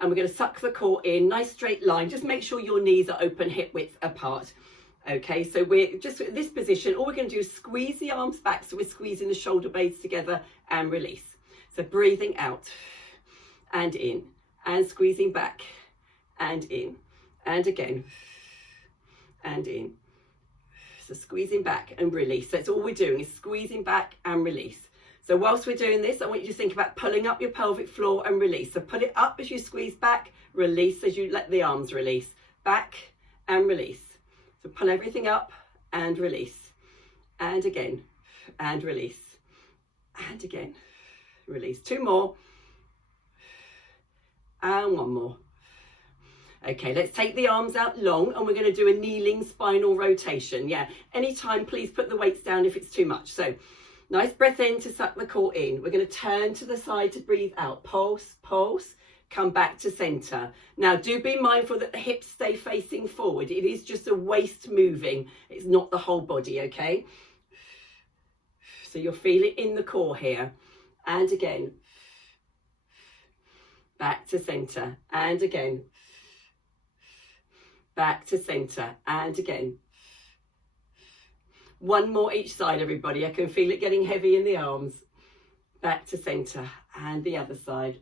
and we're going to suck the core in, nice straight line. Just make sure your knees are open, hip width apart. Okay, so we're just in this position. All we're going to do is squeeze the arms back, so we're squeezing the shoulder blades together and release. So breathing out and in, and squeezing back and in, and again and in. So squeezing back and release. That's all we're doing, is squeezing back and release. So whilst we're doing this, I want you to think about pulling up your pelvic floor and release. So pull it up as you squeeze back, release as you let the arms release. Back and release. So pull everything up and release. And again, and release. And again, release. 2 more. And 1 more. Okay, let's take the arms out long, and we're going to do a kneeling spinal rotation. Yeah, anytime, please put the weights down if it's too much. So nice breath in to suck the core in. We're going to turn to the side to breathe out. Pulse, pulse. Come back to center. Now do be mindful that the hips stay facing forward. It is just a waist moving. It's not the whole body, okay? So you'll feel it in the core here. And again. Back to center. And again. Back to center. And again. 1 more each side, everybody. I can feel it getting heavy in the arms. Back to center. And the other side.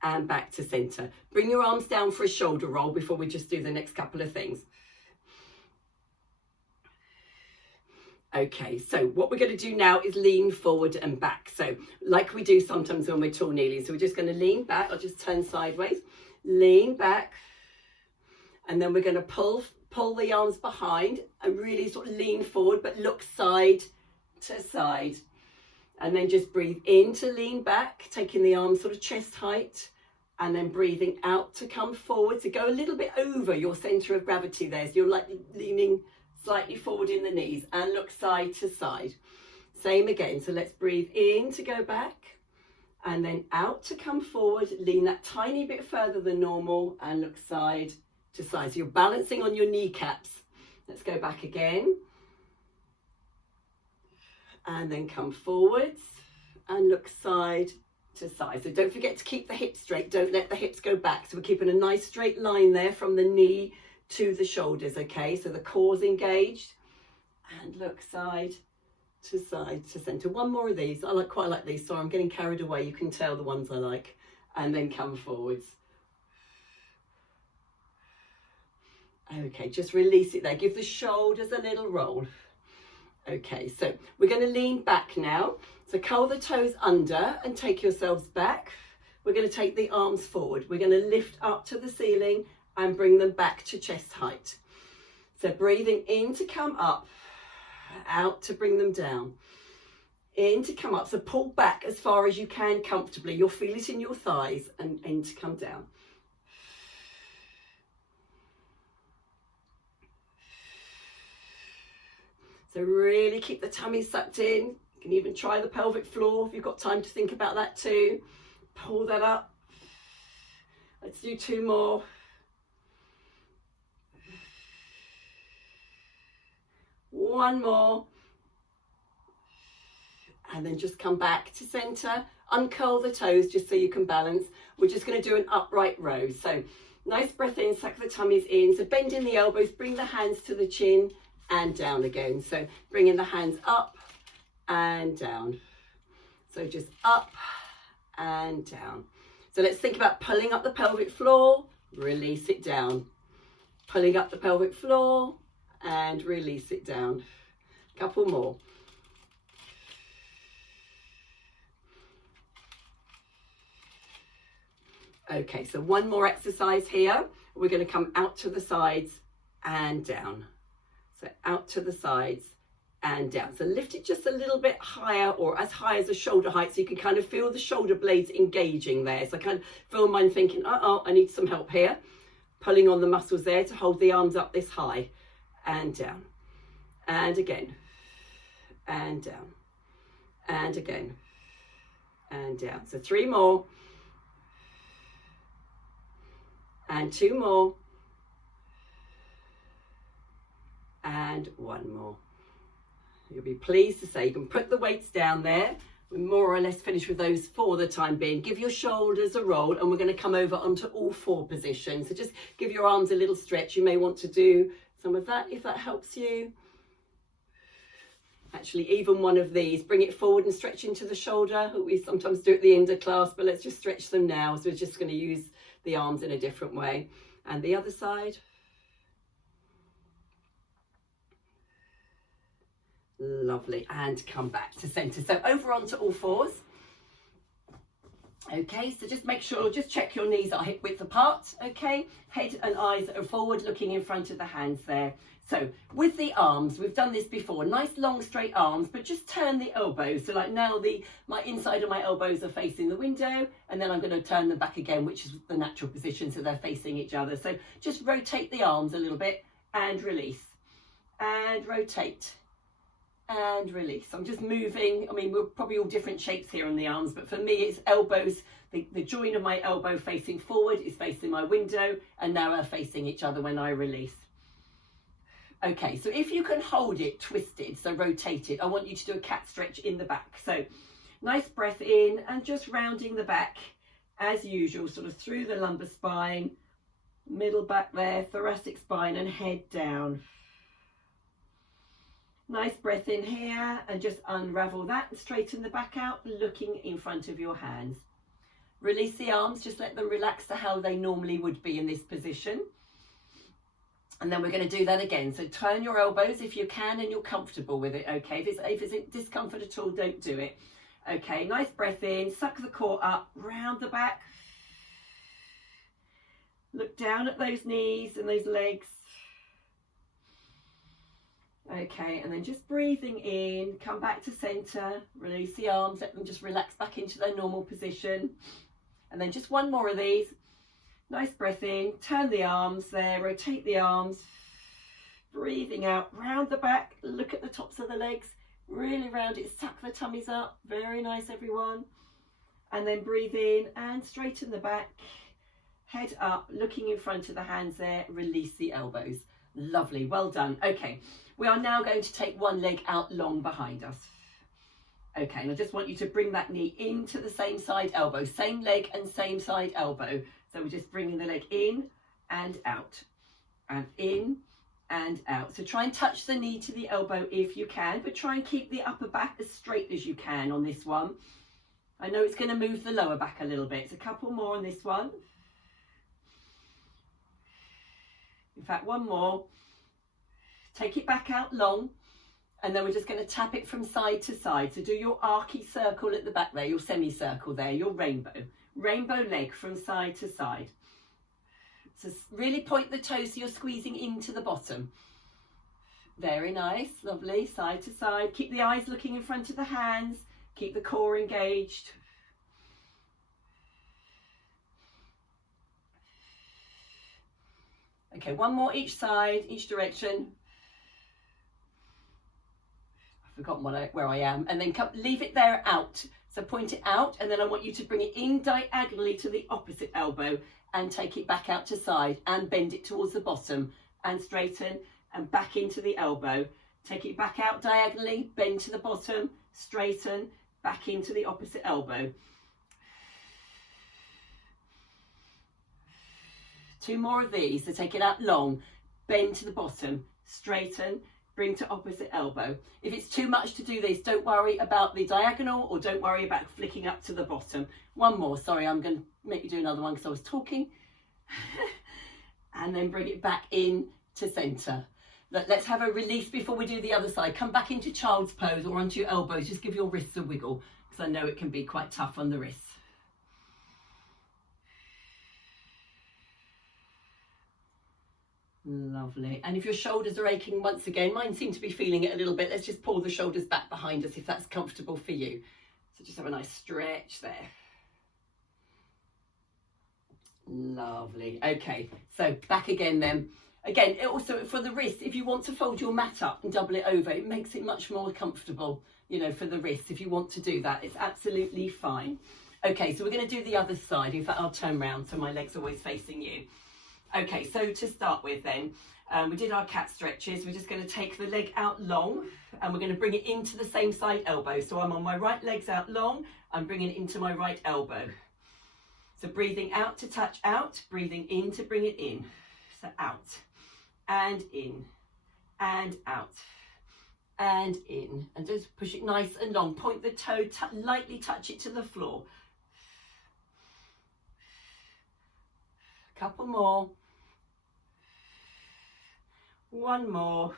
And back to center. Bring your arms down for a shoulder roll before we just do the next couple of things. Okay, so what we're going to do now is lean forward and back. So like we do sometimes when we're tall kneeling. So we're just going to lean back. I'll just turn sideways. Lean back. And then we're going to pull the arms behind and really sort of lean forward, but look side to side. And then just breathe in to lean back, taking the arms sort of chest height, and then breathing out to come forward. So go a little bit over your center of gravity there. So you're like leaning slightly forward in the knees, and look side to side. Same again. So let's breathe in to go back, and then out to come forward. Lean that tiny bit further than normal, and look side to side. So you're balancing on your kneecaps. Let's go back again. And then come forwards and look side to side. So don't forget to keep the hips straight. Don't let the hips go back. So we're keeping a nice straight line there from the knee to the shoulders, okay? So the core's engaged. And look side to center. 1 more of these. I quite like these. Sorry, I'm getting carried away. You can tell the ones I like. And then come forwards. Okay, just release it there. Give the shoulders a little roll. Okay, so we're going to lean back now. So curl the toes under and take yourselves back. We're going to take the arms forward. We're going to lift up to the ceiling and bring them back to chest height. So breathing in to come up, out to bring them down. In to come up. So pull back as far as you can comfortably. You'll feel it in your thighs, and in to come down. So really keep the tummy sucked in. You can even try the pelvic floor if you've got time to think about that too. Pull that up. Let's do 2 more. One more. And then just come back to center. Uncurl the toes just so you can balance. We're just going to do an upright row. So nice breath in, suck the tummies in. So bend in the elbows, bring the hands to the chin and down again. So bringing the hands up and down. So just up and down. So let's think about pulling up the pelvic floor, release it down. Pulling up the pelvic floor and release it down. Couple more. Okay, so 1 more exercise here. We're going to come out to the sides and down. So out to the sides and down. So lift it just a little bit higher, or as high as a shoulder height, so you can kind of feel the shoulder blades engaging there. So I kind of feel mine thinking, I need some help here. Pulling on the muscles there to hold the arms up this high and down. And again. And down. And again. And down. So 3 more. And 2 more. And 1 more. You'll be pleased to say you can put the weights down there. We're more or less finished with those for the time being. Give your shoulders a roll, and we're going to come over onto all 4 positions. So just give your arms a little stretch. You may want to do some of that if that helps you. Actually, even one of these, bring it forward and stretch into the shoulder. We sometimes do at the end of class, but let's just stretch them now. So we're just going to use the arms in a different way. And the other side. Lovely. And come back to center. So over onto all 4s. Okay, so just make sure, just check your knees are hip width apart. Okay, head and eyes are forward, looking in front of the hands there. So with the arms, we've done this before, nice long straight arms, but just turn the elbows. So like now my inside of my elbows are facing the window, and then I'm going to turn them back again, which is the natural position, so they're facing each other. So just rotate the arms a little bit and release, and rotate and release. I'm just moving. I mean, we're probably all different shapes here on the arms, but for me it's elbows, the joint of my elbow facing forward is facing my window, and now are facing each other when I release. Okay, so if you can hold it twisted, so rotate it, I want you to do a cat stretch in the back. So nice breath in and just rounding the back as usual, sort of through the lumbar spine, middle back there, thoracic spine, and head down. Nice breath in here and just unravel that and straighten the back out, looking in front of your hands. Release the arms, just let them relax to how they normally would be in this position. And then we're going to do that again. So turn your elbows if you can and you're comfortable with it, okay? If it's in discomfort at all, don't do it. Okay, nice breath in, suck the core up, round the back. Look down at those knees and those legs. Okay, and then just breathing in, come back to center, release the arms, let them just relax back into their normal position. And then just one more of these. Nice breath in, turn the arms there, rotate the arms, breathing out, round the back, look at the tops of the legs, really round it, suck the tummies up, very nice everyone. And then breathe in and straighten the back, head up, looking in front of the hands there, release the elbows. Lovely, well done. Okay, we are now going to take one leg out long behind us. Okay, and I just want you to bring that knee into the same side elbow, same leg and same side elbow. So we're just bringing the leg in and out, and in and out. So try and touch the knee to the elbow if you can, but try and keep the upper back as straight as you can on this one. I know it's going to move the lower back a little bit. It's a couple more on this one. In fact, one more. Take it back out long, and then we're just going to tap it from side to side. So do your archy circle at the back there, your semicircle there, your rainbow leg from side to side. So really point the toes so you're squeezing into the bottom. Very nice, lovely, side to side. Keep the eyes looking in front of the hands, keep the core engaged. Okay, one more each side, each direction. I've forgotten where I am. And then leave it there out. So point it out, and then I want you to bring it in diagonally to the opposite elbow and take it back out to side and bend it towards the bottom and straighten and back into the elbow. Take it back out diagonally, bend to the bottom, straighten, back into the opposite elbow. 2 more of these. So take it out long, bend to the bottom, straighten, bring to opposite elbow. If it's too much to do this, don't worry about the diagonal, or don't worry about flicking up to the bottom. One more, sorry, I'm going to make you do another one because I was talking. And then bring it back in to center. Let's have a release before we do the other side. Come back into child's pose or onto your elbows. Just give your wrists a wiggle, because I know it can be quite tough on the wrists. Lovely. And if your shoulders are aching, once again, mine seem to be feeling it a little bit. Let's just pull the shoulders back behind us if that's comfortable for you. So just have a nice stretch there. Lovely. Okay, so back again then. Again, also for the wrist, if you want to fold your mat up and double it over, it makes it much more comfortable, you know, for the wrist. If you want to do that, it's absolutely fine. Okay, so we're going to do the other side. In fact, I'll turn around so my leg's always facing you. Okay, so to start with then, We did our cat stretches. We're just going to take the leg out long and we're going to bring it into the same side elbow. So I'm on my right legs out long, I'm bringing it into my right elbow. So breathing out to touch out, breathing in to bring it in. So out and in and out and in, and just push it nice and long. Point the toe, lightly touch it to the floor. Couple more. One more.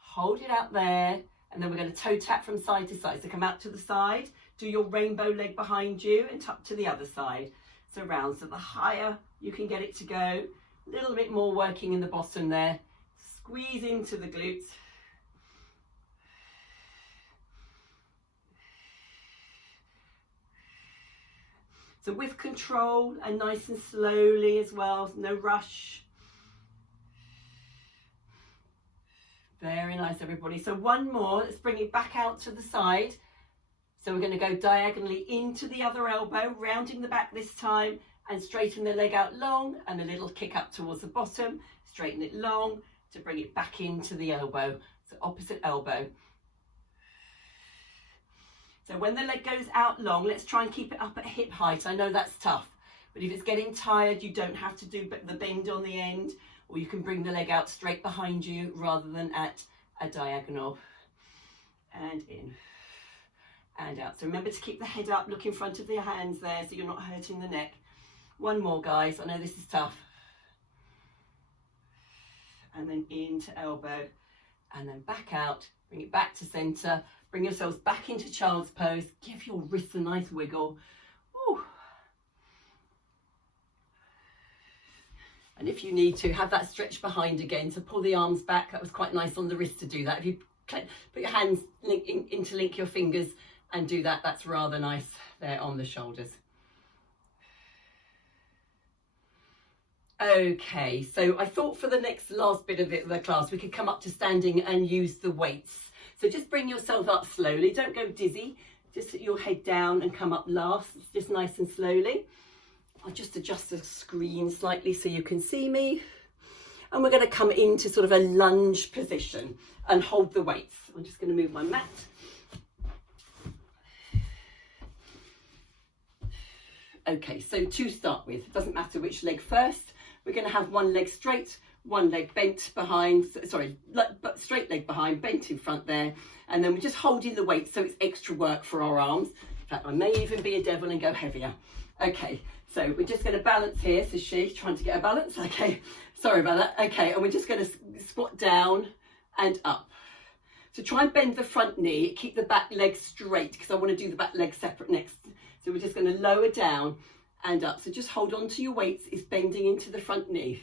Hold it out there, and then we're going to toe tap from side to side. So come out to the side, do your rainbow leg behind you and tuck to the other side. So round, so the higher you can get it to go. A little bit more working in the bottom there. Squeeze into the glutes. So with control and nice and slowly as well, no rush. Very nice, everybody. So one more, let's bring it back out to the side. So we're going to go diagonally into the other elbow, rounding the back this time, and straighten the leg out long, and a little kick up towards the bottom, straighten it long to bring it back into the elbow. So opposite elbow. So when the leg goes out long, let's try and keep it up at hip height. I know that's tough, but if it's getting tired, you don't have to do the bend on the end, or you can bring the leg out straight behind you rather than at a diagonal. And in and out. So remember to keep the head up, look in front of your hands there so you're not hurting the neck. One more, guys. I know this is tough. And then into elbow, and then back out, bring it back to center. Bring yourselves back into child's pose. Give your wrists a nice wiggle. Ooh. And if you need to, have that stretch behind again. So pull the arms back. That was quite nice on the wrist to do that. If you put your hands, interlink your fingers and do that, that's rather nice there on the shoulders. Okay, so I thought for the last bit of the class, we could come up to standing and use the weights. So just bring yourself up slowly, don't go dizzy, just put your head down and come up last, just nice and slowly. I'll just adjust the screen slightly so you can see me. And we're going to come into sort of a lunge position and hold the weights. I'm just going to move my mat. Okay, so to start with, it doesn't matter which leg first, we're going to have one leg straight, one leg bent behind, straight leg behind, bent in front there, and then we're just holding the weight so it's extra work for our arms. In fact, I may even be a devil and go heavier. Okay, so we're just going to balance here. So she's trying to get a balance. Okay, sorry about that. Okay, and we're just going to squat down and up. So try and bend the front knee, keep the back leg straight because I want to do the back leg separate next. So we're just going to lower down and up. So just hold on to your weights. It's bending into the front knee.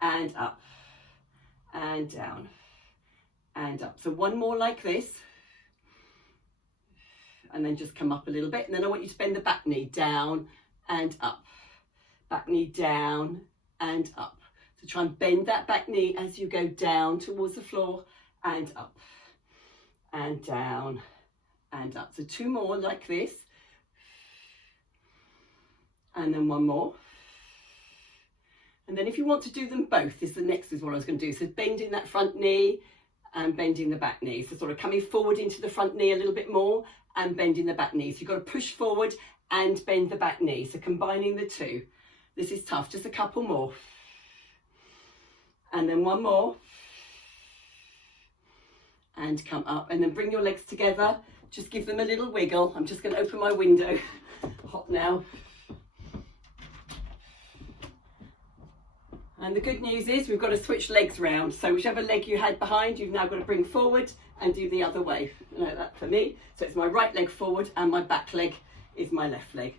And up and down and up. So one more like this, and then just come up a little bit, and then I want you to bend the back knee down and up, back knee down and up. So try and bend that back knee as you go down towards the floor and up and down and up. So two more like this, and then one more. And then if you want to do them both, this is the next is what I was going to do. So bending that front knee and bending the back knee. So sort of coming forward into the front knee a little bit more and bending the back knee. So you've got to push forward and bend the back knee. So combining the two. This is tough. Just a couple more. And then one more. And come up. And then bring your legs together. Just give them a little wiggle. I'm just going to open my window. Hot now. And the good news is we've got to switch legs round. So whichever leg you had behind, you've now got to bring forward and do the other way. Like that for me. So it's my right leg forward and my back leg is my left leg.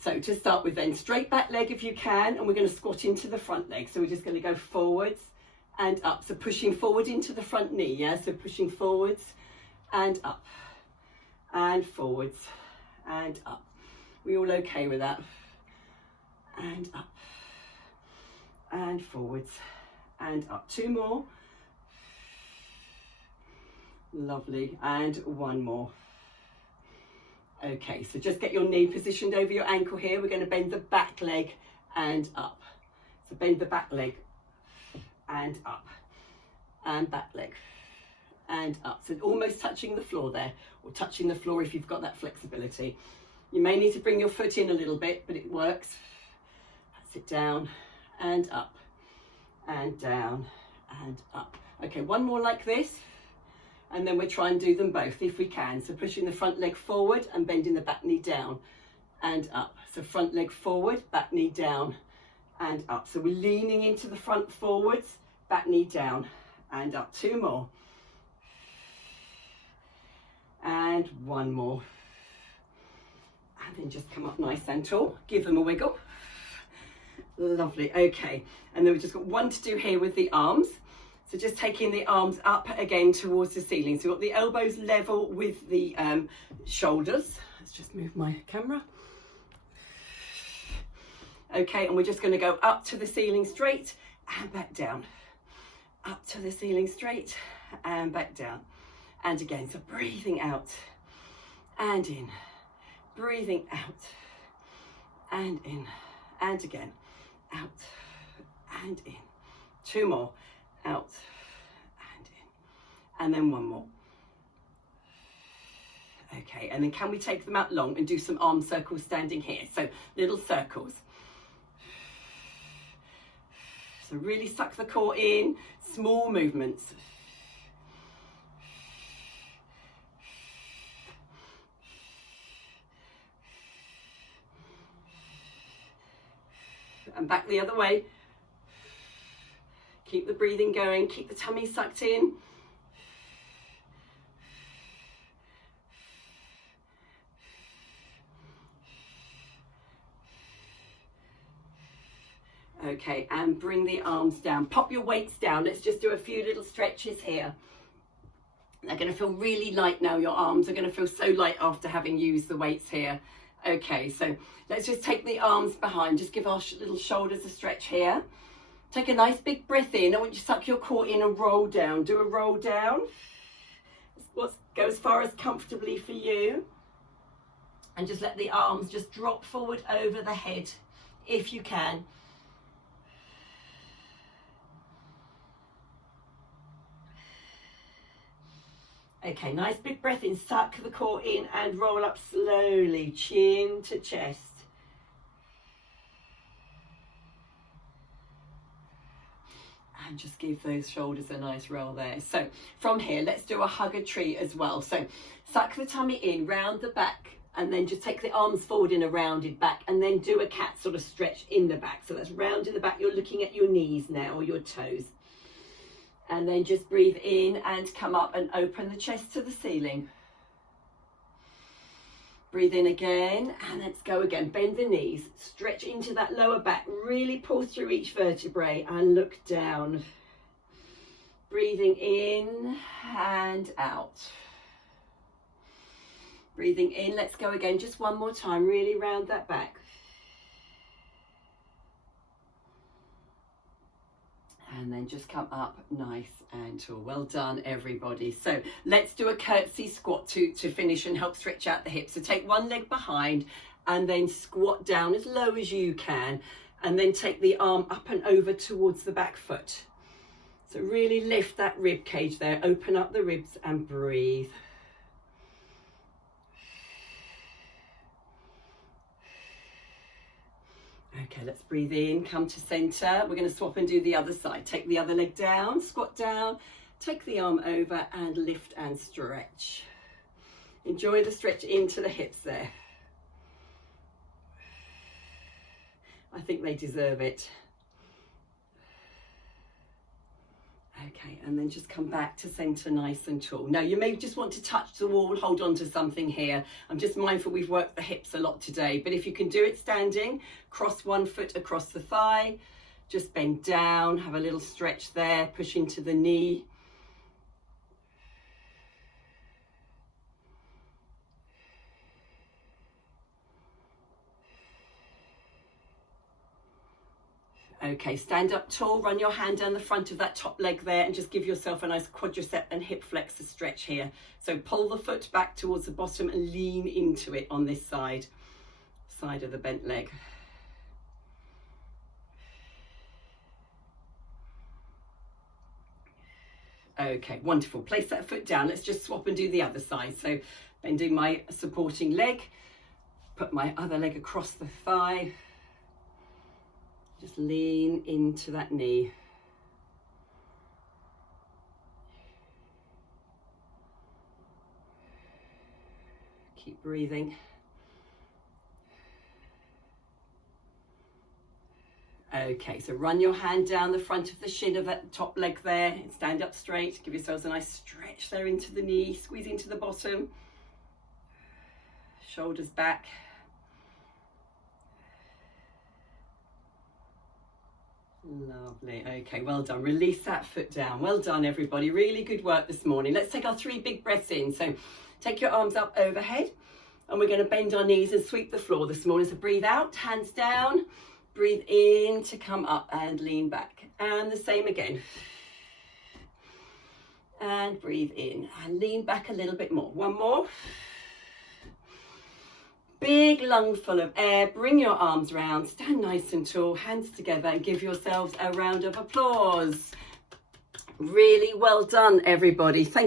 So to start with then, straight back leg if you can, and we're going to squat into the front leg. So we're just going to go forwards and up. So pushing forward into the front knee, yeah? So pushing forwards and up and forwards and up. We all okay with that? And up. And forwards and up. Two more. Lovely. And one more. Okay, so just get your knee positioned over your ankle here. We're going to bend the back leg and up. So bend the back leg and up, and back leg and up. So almost touching the floor there, or touching the floor if you've got that flexibility. You may need to bring your foot in a little bit, but it works. That's it, down and up and down and up. Okay, one more like this, and then we'll try and do them both if we can. So pushing the front leg forward and bending the back knee down and up. So front leg forward, back knee down and up. So we're leaning into the front forwards, back knee down and up. Two more. And one more. And then just come up nice and tall. Give them a wiggle. Lovely. Okay. And then we've just got one to do here with the arms. So just taking the arms up again towards the ceiling. So we've got the elbows level with the shoulders. Let's just move my camera. Okay, and we're just going to go up to the ceiling straight and back down. Up to the ceiling straight and back down. And again, so breathing out and in. Breathing out and in. And again, out and in. Two more. Out and in, and then one more. Okay, and then can we take them out long and do some arm circles standing here? So little circles. So really suck the core in, small movements. And back the other way. Keep the breathing going, keep the tummy sucked in. Okay, and bring the arms down. Pop your weights down. Let's just do a few little stretches here. They're going to feel really light now. Your arms are going to feel so light after having used the weights here. Okay, so let's just take the arms behind. Just give our little shoulders a stretch here. Take a nice big breath in. I want you to suck your core in and roll down. Do a roll down. Go as far as comfortably for you. And just let the arms just drop forward over the head if you can. Okay, nice big breath in. Suck the core in and roll up slowly, chin to chest. And just give those shoulders a nice roll there. So from here, let's do a hug a tree as well. So suck the tummy in, round the back, and then just take the arms forward in a rounded back, and then do a cat sort of stretch in the back. So that's round in the back. You're looking at your knees now, or your toes. And then just breathe in and come up and open the chest to the ceiling. Breathe in again, and let's go again. Bend the knees, stretch into that lower back, really pull through each vertebrae and look down. Breathing in and out. Breathing in, let's go again, just one more time, really round that back. And then just come up nice and tall. Well done, everybody. So let's do a curtsy squat to finish and help stretch out the hips. So take one leg behind and then squat down as low as you can. And then take the arm up and over towards the back foot. So really lift that rib cage there. Open up the ribs and breathe. Okay, let's breathe in, come to center. We're going to swap and do the other side. Take the other leg down, squat down, take the arm over and lift and stretch. Enjoy the stretch into the hips there. I think they deserve it. Okay, and then just come back to center nice and tall. Now you may just want to touch the wall, hold on to something here. I'm just mindful we've worked the hips a lot today, but if you can do it standing, cross one foot across the thigh, just bend down, have a little stretch there, push into the knee. Okay, stand up tall, run your hand down the front of that top leg there and just give yourself a nice quadricep and hip flexor stretch here. So pull the foot back towards the bottom and lean into it on this side of the bent leg. Okay, wonderful. Place that foot down. Let's just swap and do the other side. So bending my supporting leg, put my other leg across the thigh, just lean into that knee. Keep breathing. Okay, so run your hand down the front of the shin of that top leg there and stand up straight. Give yourselves a nice stretch there into the knee, squeeze into the bottom. Shoulders back. Lovely. Okay, well done. Release that foot down. Well done, everybody. Really good work this morning. Let's take our 3 big breaths in. So take your arms up overhead and we're going to bend our knees and sweep the floor this morning. So breathe out, hands down. Breathe in to come up and lean back. And the same again. And breathe in and lean back a little bit more. One more. Big lungful of air. Bring your arms round. Stand nice and tall. Hands together and give yourselves a round of applause. Really well done, everybody. Thank you.